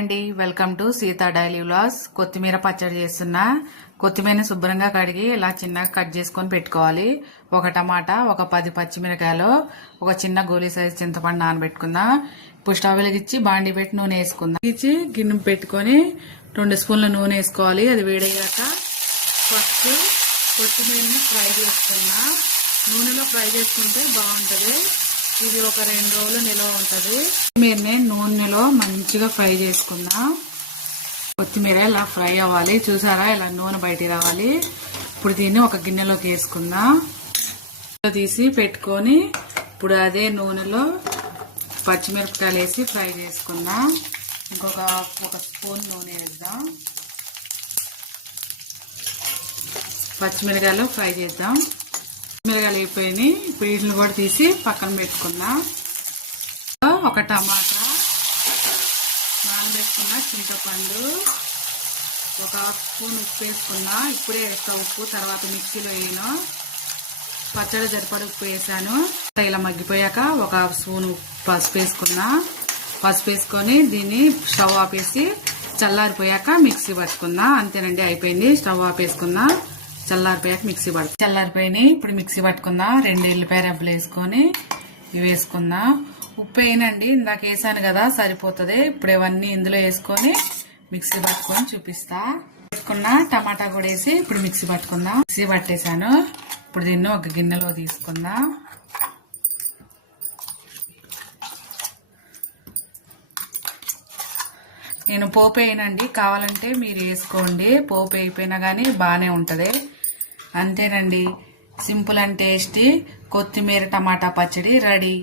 అండి welcome to Sita daily vlogs. కొత్తిమీర పచ్చడి చేస్తున్నా. కొత్తిమీరని శుభ్రంగా కడిగి ఇలా చిన్నగా కట్ చేసుకొని పెట్టుకోవాలి. ఒక టమాటా, ఒక 10 పచ్చిమిరకాయలు, ఒక చిన్న గోలీ సైజ్ చింతపండు నానబెట్టుకుందాం. ఇప్పుడు స్టవ్ వెలిగించి బాండి పెట్టి నూనె వేసుకుందాం. ఇచ్చి గిన్నె పెట్టుకొని 2 స్పూన్ల నూనె వేసుకోవాలి. అది వేడయ్యాక ఫస్ట్ కొత్తిమీరని ఫ్రై చేసుకున్నా. నూనెలో ఫ్రై చేసుకుంటే బాగుంటది. ఇది ఒక 2 రోజులు నిల్వ ఉంటది. కొత్తిమీరని నూనెలో మంచిగా ఫ్రై చేసుకున్నా. కొత్తిమీర ఇలా ఫ్రై అవ్వాలి. చూసారా, ఇలా నూనె బయటికి రావాలి. ఇప్పుడు దీన్ని ఒక గిన్నెలోకి వేసుకుందా. తీసి పెట్టుకొని ఇప్పుడు అదే నూనెలో పచ్చిమిరపకాయలు వేసి ఫ్రై చేసుకుందాం. ఒక స్పూన్ నూనె వేద్దాం. పచ్చిమిరకాయలు ఫ్రై చేద్దాం. మిరగాయలు అయిపోయినాయి. ఇప్పుడు వీటిని కూడా తీసి పక్కన పెట్టుకుందాం. ఒక టమాటా, నానబెట్టుకున్న చింతపండు, ఒక స్పూన్ ఉప్పు వేసుకున్నా. ఇప్పుడే వేస్తా ఉప్పు, తర్వాత మిక్సీలో వేయను. పచ్చడి సరిపడి ఉప్పు వేసాను. ఇలా మగ్గిపోయాక ఒక స్పూన్ పసుపు వేసుకున్నా. పసుపు వేసుకొని దీన్ని స్టవ్ ఆపేసి చల్లారిపోయాక మిక్సీ పట్టుకుందా. అంతేనండి, అయిపోయింది. స్టవ్ ఆపేసుకున్నా. చల్లారిపోయాక మిక్సీ పట్టు. చల్లారిపోయినాయి. ఇప్పుడు మిక్సీ పట్టుకుందాం. 2 ఎల్లిపాయ రెబ్బలు వేసుకొని ఇవి వేసుకుందాం. ఉప్పు వేయనండి, ఇందాక వేసాను కదా, సరిపోతుంది. ఇప్పుడు ఇవన్నీ ఇందులో వేసుకొని మిక్సీ పట్టుకొని చూపిస్తా. వేసుకున్న టమాటా కూడా వేసి ఇప్పుడు మిక్సీ పట్టుకుందాం. మిక్సీ పట్టేశాను. ఇప్పుడు దీన్ని ఒక గిన్నెలో తీసుకుందాం. నేను పోపు వేయనండి, కావాలంటే మీరు వేసుకోండి. పోపు వేయిపోయినా కానీ బాగానే ఉంటుంది. అంతేనండి, సింపుల్ అండ్ టేస్టీ కొత్తిమీర టమాటా పచ్చడి రెడీ.